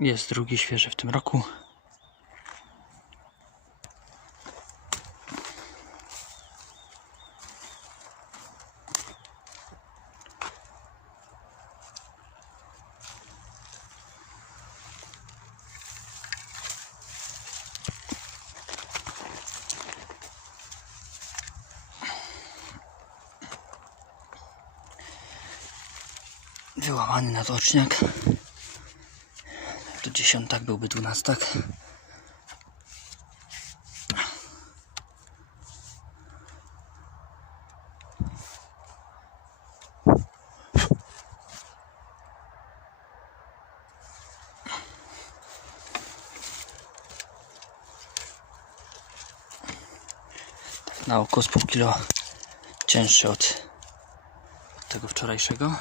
Jest drugi świeży w tym roku. Wyłamany nadoczniak. To dziesiątak byłby dwunastak. Tak na oko z pół kilo cięższy od tego wczorajszego.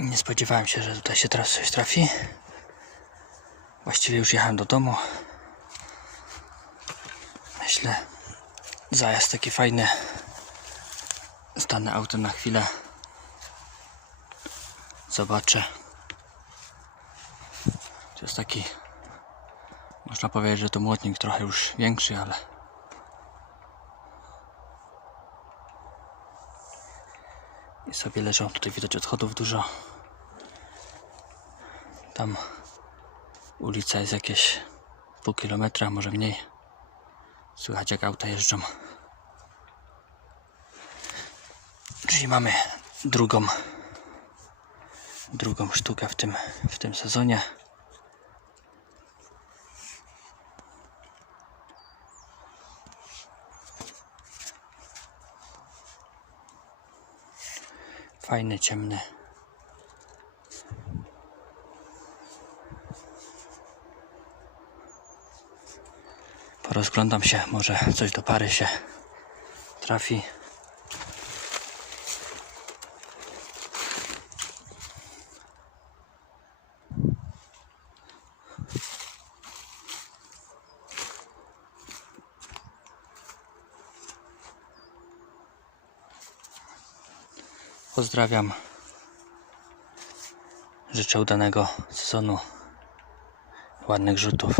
Nie spodziewałem się, że tutaj się teraz coś trafi. Właściwie już jechałem do domu. Myślę, zajazd taki fajny. Stanę autem na chwilę. Zobaczę. To jest taki, można powiedzieć, że to młotnik trochę już większy, ale i sobie leżą. Tutaj widać odchodów dużo. Tam ulica jest jakieś pół kilometra, może mniej. Słychać jak auta jeżdżą. Czyli mamy drugą drugą sztukę w tym, w tym sezonie. Fajny, ciemny. Porozglądam się, może coś do pary się trafi. Pozdrawiam. Życzę udanego sezonu, ładnych rzutów.